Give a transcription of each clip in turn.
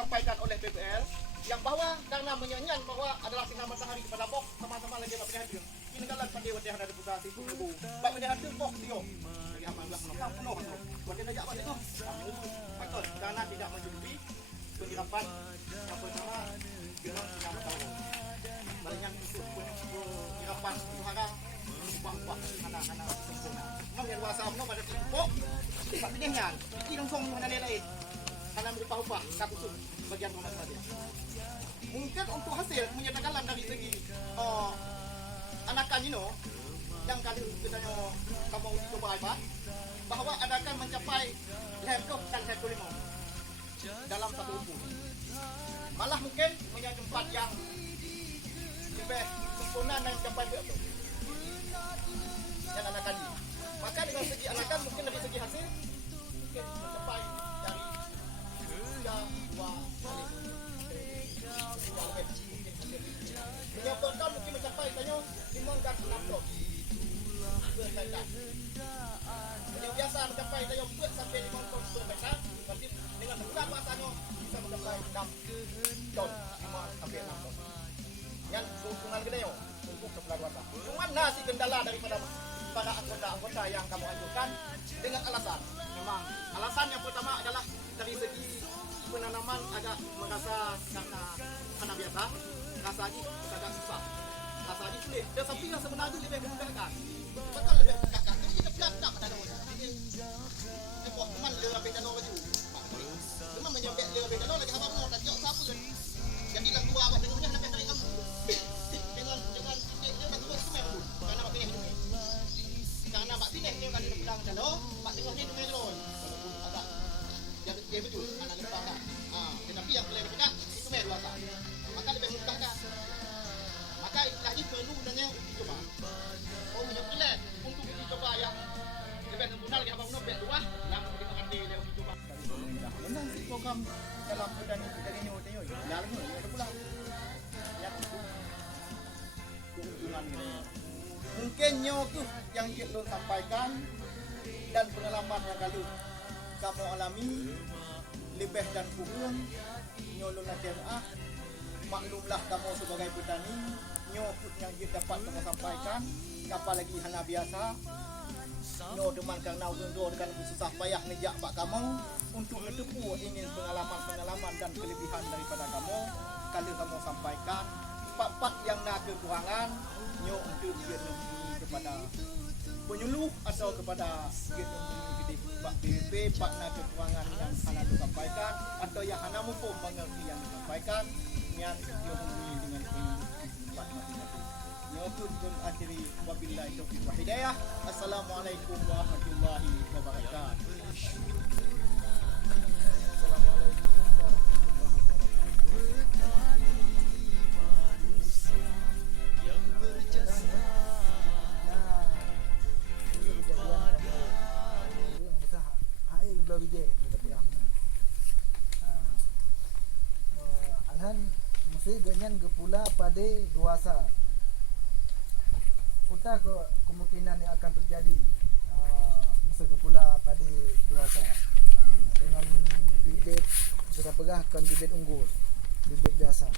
disampaikan oleh PPL yang bahwa karena menyanyian bahwa adalah sinar matahari kepada bok sama-sama lagi pada hadir ini dalam pada wadiah dari pusat itu ibu baik pada hadir bok tio dari amal Allah menopang penuh itu wadiah ajak balik itu betul karena tidak menjadi penyerapan yang pertama dengan sinar matahari banyak untuk penyerapan sekarang upah-upah anak-anak sempurna memang yang luasa memang pada bok tak pilihnya ini langsung mana lain karena berupah-upah satu bagian rumah saja. Mungkin untuk hasil menyatakan dari segi anakan yang kali kita kamu coba apa bahwa anakan mencapai level dan level 5 dalam satu umur. Malah mungkin punya tempat yang lebih sempurna dan mencapai itu. Yang anakan ini. Maka dengan segi anakan mungkin dari segi hasil mungkin mencapai dari 3-2 kali. Menyebabkan mungkin mencapai tanya 5 dan 6 ton. Yang biasa mencapai tanya 4 sampai 5 ton per meter. Berarti dengan bulan bahasanya bisa mencapai 6 ton, 5 sampai 6 ton. Yang keuntungan gede untuk sebelah luasa. Cuma nasi kendala daripada para anggota yang kamu anjurkan dengan alasan. Memang alasan yang pertama adalah dari segi penanaman agak merasa karena biasa rasa lagi agak susah rasa lagi sulit tetapi yang sebenarnya lebih memudahkan betul lebih memudahkan kita pelak-pelak pada orang buat teman dia lebih dan orang itu cuma menyebabkan dia lebih dan orang lagi apa mau tak jauh siapa kan jadi lah tua abang dengannya nak tarik kamu dengan dia nak tua semua pun karena abang pilih ini karena abang pilih dia kan dia bilang dan abang tengok dia tu melon walaupun agak dia betul anak lembah kan. Tetapi yang boleh dekat itu memang luasa. Maka lebih mudahkan. Maka istilahnya perlu sebenarnya uji coba. Oh menyebutlah untuk uji coba yang lebih sempurna lagi apa pun biar luah yang kita akan dia uji coba. Memang program dalam petani ini hotel lalu ada pula yang keuntungan ini. Mungkin tu yang kita sampaikan dan pengalaman yang lalu kamu alami lebih dan kurang nyolong jemaah maklumlah kamu sebagai petani nyokut yang kita dapat kamu sampaikan apalagi hana biasa nyo deman karena undur dengan susah payah ngejak pak kamu untuk menepu ingin pengalaman dan kelebihan daripada kamu kalau kamu sampaikan part-part yang nak kekurangan nyo untuk lebih kepada penyuluh atau kepada Pak PBB, Pak nak kekurangan yang Hana sampaikan atau yang Hana mumpung mengerti yang disampaikan yang dihubungi dengan tempat masing-masing. Nyokun akhiri wabillahi taufiq wa hidayah. Assalamualaikum warahmatullahi wabarakatuh. Assalamualaikum warahmatullahi wabarakatuh. Yang berjasa alhan mesti ganyan gepula pada duasa kita kemungkinan yang akan terjadi mesti gepula pada duasa dengan bibit sudah pegahkan bibit unggul bibit biasa.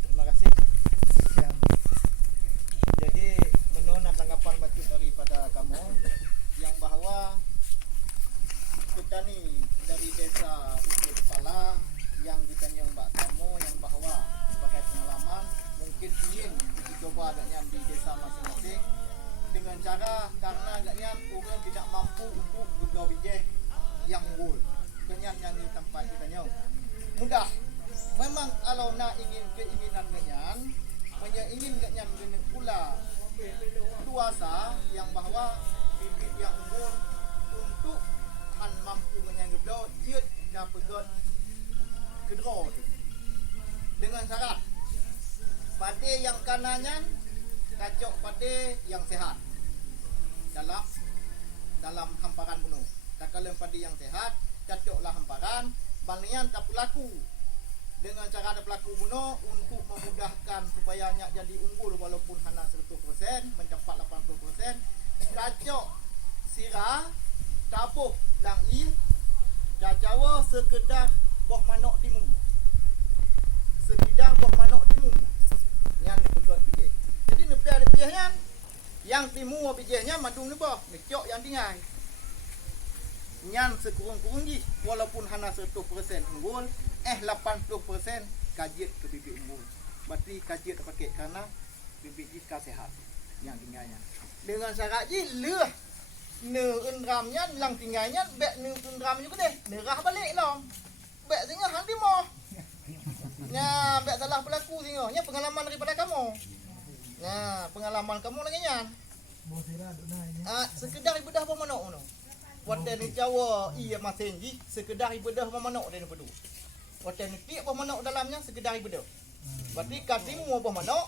Terima kasih. Jadi menurut tanggapan maksud daripada kamu yang bahwa petani dari desa Bukit Pala yang ditanya mbak kamu yang bahwa sebagai pengalaman mungkin ingin dicoba agaknya di desa masing-masing dengan cara karena agaknya orang tidak mampu untuk juga bijih yang unggul kenyan yang di tempat ditanya mudah memang kalau nak ingin keinginan kenyan ingin kenyan dengan pula luasa yang bahwa bibit yang unggul untuk han mampu menyanggup do dia dah pegot kedro dengan syarat pada yang kanannya kacok pada yang sehat dalam hamparan bunuh tak kalau pada yang sehat kacoklah hamparan balian tak berlaku dengan cara ada pelaku bunuh untuk memudahkan supaya jadi unggul walaupun hanya 100% mencapai 80% kacok sirah tabuh lang sekedar buah manok timu. Sekedar buah manok timu. Nyan pegot bijih. Jadi nepi ada bijihnya. Yang timu bijihnya madung ni bah, necok yang tinggal. Nyan sekurang-kurang ji walaupun hana 100% unggul, 80% kajit ke bibit unggul. Berarti kajit terpakai kerana bibit ji sehat yang tinggalnya. Dengan syarat ji leh ne endramnya lang tinggalnya bek ne endram juga deh. Nerah balik long. Bek singa hang timo. Nya bek salah berlaku singa. Nya pengalaman daripada kamu. Nah, pengalaman kamu lagi nyan. Sekedar ibadah apa manok ngono. Watan ni Jawa iya masin ji sekedar ibadah apa manok dia pedu. Watan ni apa manok dalamnya sekedar ibadah. Berarti katimu apa manok?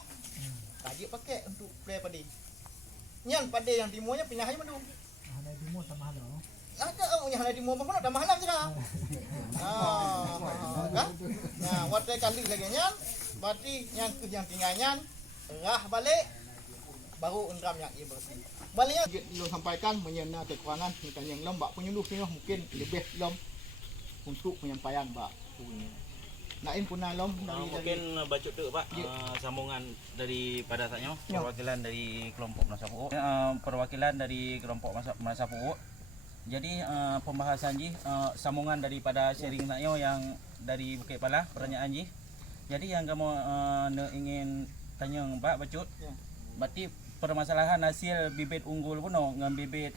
Kaji pakai untuk play padi. Nyan padi yang timunya pindah aja madu. Hana timu sama halo. Ada yang hana timu apa manok dah mahalam je dah. Kan? Nah, watan kali lagi nyan. Berarti yang tu yang tinggalnya rah balik baru endram yang ia bersih. Baliknya belum sampaikan menyena kekurangan kita yang lom bak penyuluh sini mungkin lebih lom untuk penyampaian bak punya. Naim punah lom dari mungkin baca tu Pak sambungan daripada taknya perwakilan dari kelompok Masapu. Perwakilan dari kelompok Masapu. Jadi pembahasan ji sambungan daripada sharing taknya yang dari Bukit Pala pertanyaan ji. Jadi yang kamu ingin tanya Pak Bacut. Berarti permasalahan hasil bibit unggul pun dengan bibit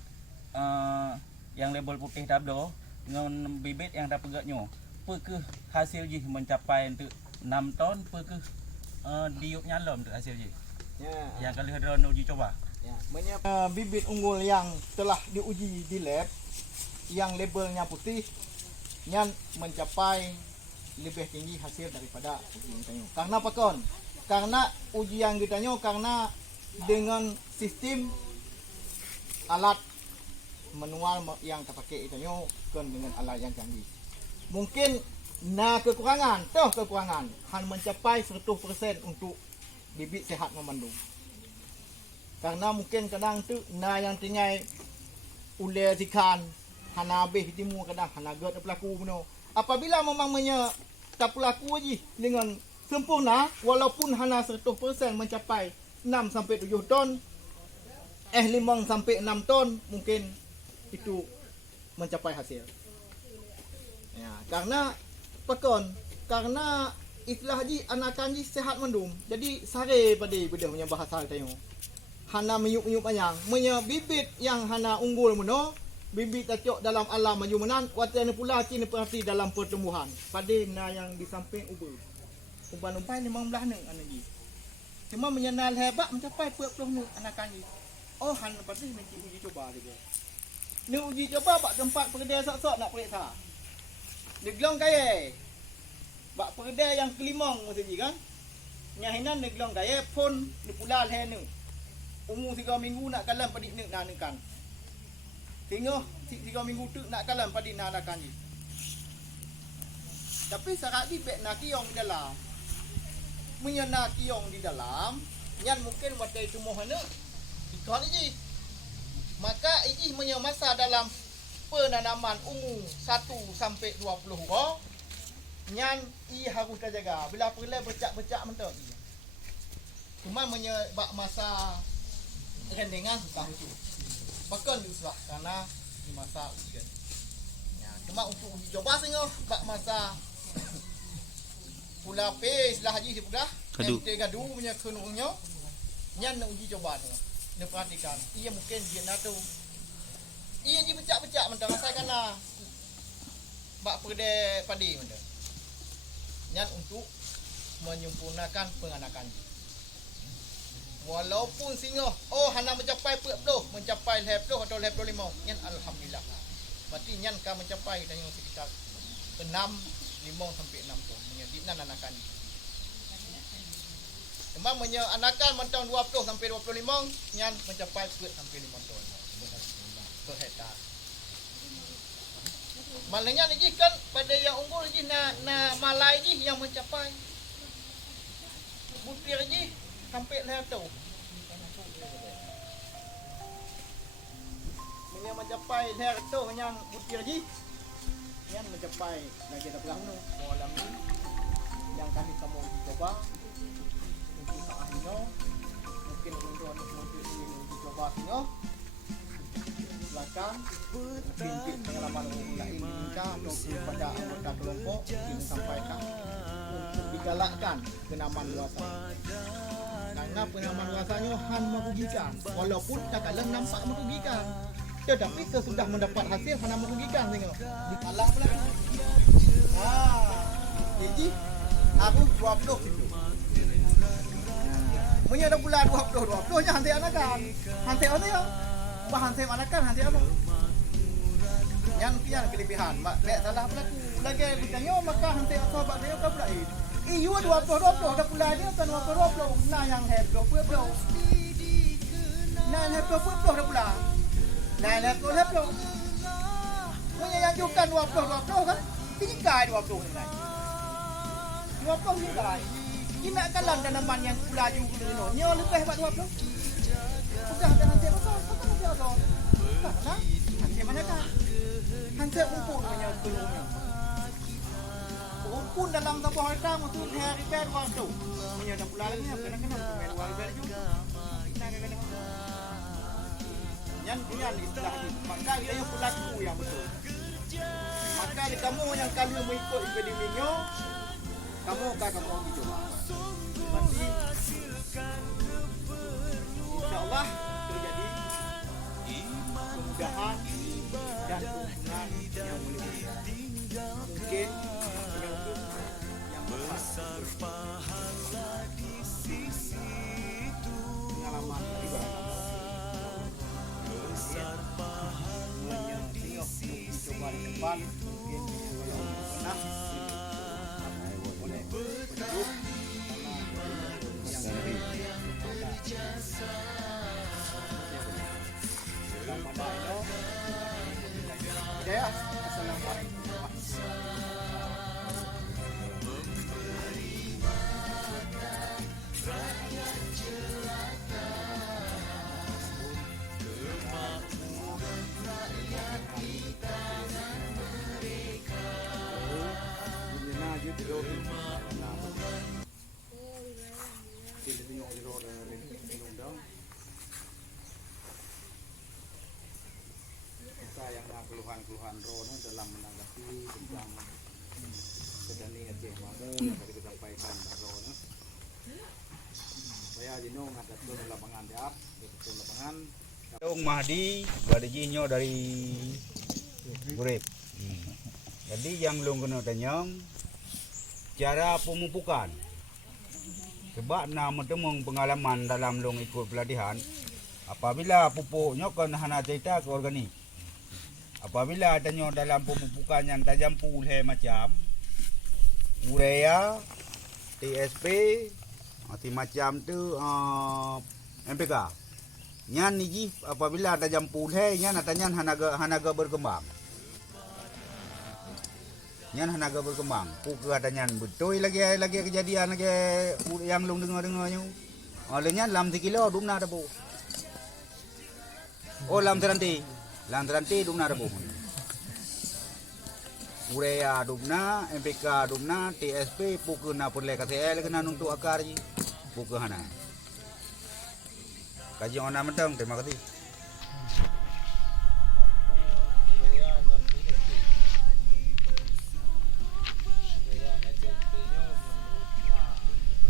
yang label putih tablo dengan bibit yang dah pegatnya. Apakah hasil ji mencapai untuk 6 ton? Apakah diuk nyalom untuk hasil ji? Ya. Yang kali hadron uji coba. Ya, bibit unggul yang telah diuji di lab yang labelnya putih yang mencapai lebih tinggi hasil daripada uji yang tanya. Karena apa kon? Karena uji yang ditanya karena dengan sistem alat manual yang terpakai itu kan dengan alat yang canggih. Mungkin kekurangan han mencapai 100% untuk bibit sehat memandung. Karena mungkin kadang tu yang tinggal ule sikan hana habis timu kadang hana god pelaku beno. Apabila memangnya tak pelaku aja dengan sempurna walaupun hana 100% mencapai 6 sampai 7 ton 5 sampai 6 ton mungkin itu mencapai hasil. Ya, karena pakon karena istilah haji anakan ji sehat mendum. Jadi sare pada bedah punya bahasa tanya. Hana meyuk-meyuk panjang, punya bibit yang hana unggul meno, bibit tacok dalam alam maju menan, watan pula cina perhati dalam pertumbuhan. Pada na yang di samping ubur. Umpan-umpan memang belah neng anaji. Cuma menyenal hebat mencapai 40 anakan ni. Oh, han patih nak uji coba juga. Ni uji coba bak tempat peredai sok-sok nak periksa. Neglong kaya. Bak peredai yang kelimong mesti kan. Nyahinan neglong kaya pun di pulal he ni. Umur 3 minggu nak kalam padik nek nanakan. Tengok 3 minggu tu nak kalam padik nanakan ni. Tapi syarat ni pek nak kiong dalam. Menyana kiong di dalam yang mungkin wadai tumuh mana ikon ini maka ini punya masa dalam penanaman umur 1 sampai 20 orang yang ia harus terjaga bila perlu bercak-bercak mentok cuma menyebab masa rendengan susah itu bahkan susah karena di masa ujian ya, cuma untuk uji coba sehingga bak masa pula pes lah haji sudah MT gadu punya kenungnya nyan nak uji coba tu nak perhatikan ia mungkin dia nak tu ia je becak-becak mentang rasa kena bak perde padi mentang nyan untuk menyempurnakan penganakan walaupun singa hana mencapai 40 mencapai 20 atau 25 nyan alhamdulillah berarti nyan kan mencapai dan yang sekitar 5 sampai 6 ton menyediknan anakan ni. Memang anakan mentang 20 sampai 25 yang mencapai 10 sampai 5 ton per hektar. Malangnya ni kan pada yang unggul ni na malai ni yang mencapai butir ni sampai leher tu. Yang mencapai leher tu yang butir ni yang mencapai lagi ada belah malam ini yang kami kamu uji coba untuk saatnya mungkin untuk ingin uji coba sini silakan pimpin pengalaman lain minta atau kepada anggota kelompok ingin sampaikan untuk digalakkan kenaman luasan karena penaman luasannya han merugikan walaupun kadang nampak merugikan tetapi sesudah mendapat hasil hanya merugikan tengok dikalah pula jadi aku 20 situ punya ada pula 20 nya hantai anakan hantai apa ya hantai anakan hantai apa yang pian kelebihan mak salah pula lagi bertanya maka hantai sahabat dia apa pula iyo 20 dah pula dia kan 20 nah yang have 20 nah yang have 20 dah pula nah have 20 punya yang juga 20 kan tingkai 20 ni 20 tingkai kita akan dalam tanaman yang laju dulu nyo lebih hebat 20 sudah ada hantai apa hantai apa nah hantai mana kan hantai umpun punya kelumnya pun dalam sebuah harta untuk repair waktu punya dah pula lagi kadang-kadang repair repair juga kadang-kadang yang istilah ini maka dia yang pelaku yang betul maka kamu yang kali mengikut epideminya kamu akan kamu coba pasti insyaallah terjadi kemudahan dan keuntungan yang boleh mungkin besar pahala di sisi pengalaman besar pahala di sisi depan mungkin pernah boleh berjuang yang lebih berjasa Assalamualaikum. Yang keluhan-keluhan Rono dalam menanggapi tentang sedani Aceh Mamu yang tadi disampaikan Rono. Saya Jino ngatas ke lapangan diap, ke lapangan. Dong Mahdi badijinya dari Gurip. Jadi yang belum kena tanyang cara pemupukan. Sebab nama temung pengalaman dalam long ikut pelatihan, apabila pupuknya kan hana cerita ke organik. Apabila adanya dalam pemupukan yang tajam pulhe macam urea, TSP, macam tu MPK. Nyan ni apabila tajam pulhe nyan atanya hanaga berkembang. Nyan hanaga berkembang. Puk katanya betul lagi kejadian lagi yang long dengar-dengarnya. Oleh nyan lam 3 kilo dumna ada bu. Oh lam teranti. Lantaranti dumna rebu. Urea dumna, MPK dumna, TSP pukuna perle KTL kena untuk akar ji. Pukuna. Kaji ona mentang, terima kasih.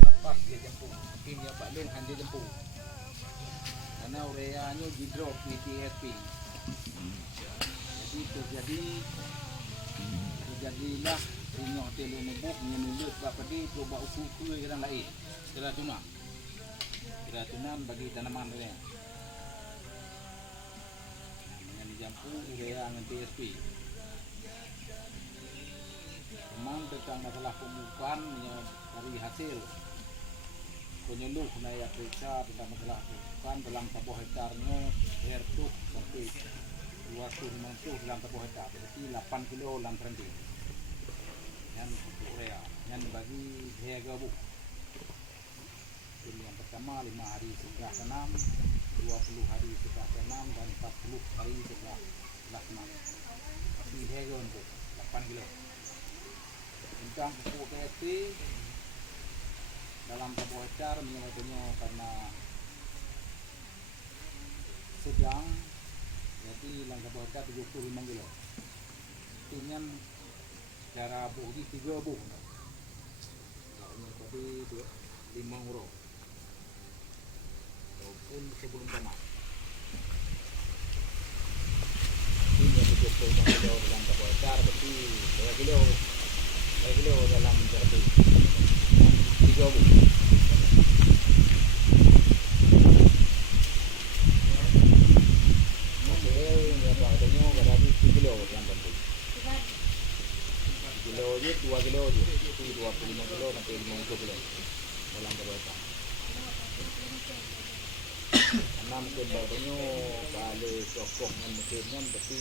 Lepas dia jemput, ini apa lain handi jemput. Karena ureanya di drop di TSP. Jadi terjadilah rinyok telu nebuk menulut kapadi coba usul yang lain kira tunan bagi tanaman ini dengan jampu urea dengan TSP memang tentang masalah pemupukan dari hasil penyuluh naik Afrika tentang masalah pemupukan dalam 1 hektarnya hertuh sampai 290 dalam 1 hektar berarti 8 kilo dalam terhenti yang urea yang bagi harga bu yang pertama 5 hari setelah tanam 20 hari setelah tanam dan 40 hari setelah tanam tapi harga untuk 8 kilo Sedang pupuk PSP dalam 1 hektar menyebabkannya karena sedang jadi langkah 1 hektar 75 kilo. Itunya secara buhi 3 buh. Kalau tadi 5 euro. Walaupun sebelum tamat. Ini 75 kilo dalam 1 hektar berarti 2 kilo dalam berarti 3 buh. Dua kilo aja, itu 25 kilo nanti 50 kilo dalam berapa? Karena mungkin barunya kali sokongnya mungkinnya tapi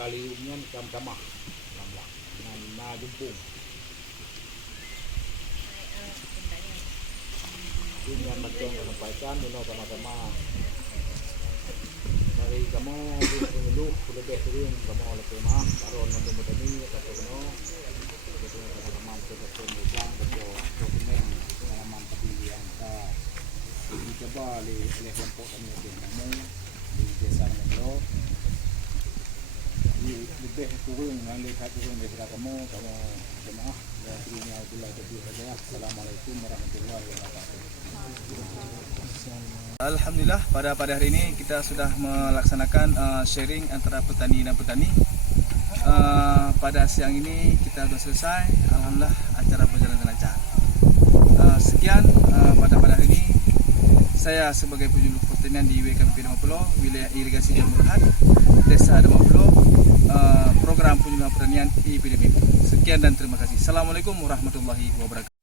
kaliumnya sama-sama dengan jumpung. Ini yang macam sampaikan, ini sama-sama dari kamu dulu lebih sering kamu oleh tema taruh nanti ini atau no itu pengalaman seperti bukan dokumen pengalaman tapi yang dicoba oleh kelompok kami kamu di desa Nanglo lebih kurang yang lihat kurang dari kamu jemaah ya terima bila jadi saja. Assalamualaikum warahmatullahi wabarakatuh. Alhamdulillah pada hari ini kita sudah melaksanakan sharing antara petani dan petani. Pada siang ini kita sudah selesai. Alhamdulillah acara berjalan dengan lancar. Sekian pada hari ini saya sebagai penjuru pertanian di WKMP Damapulo, wilayah irigasi Jamur Hat, Desa Damapulo, program penjuru pertanian IPDB. Sekian dan terima kasih. Assalamualaikum warahmatullahi wabarakatuh.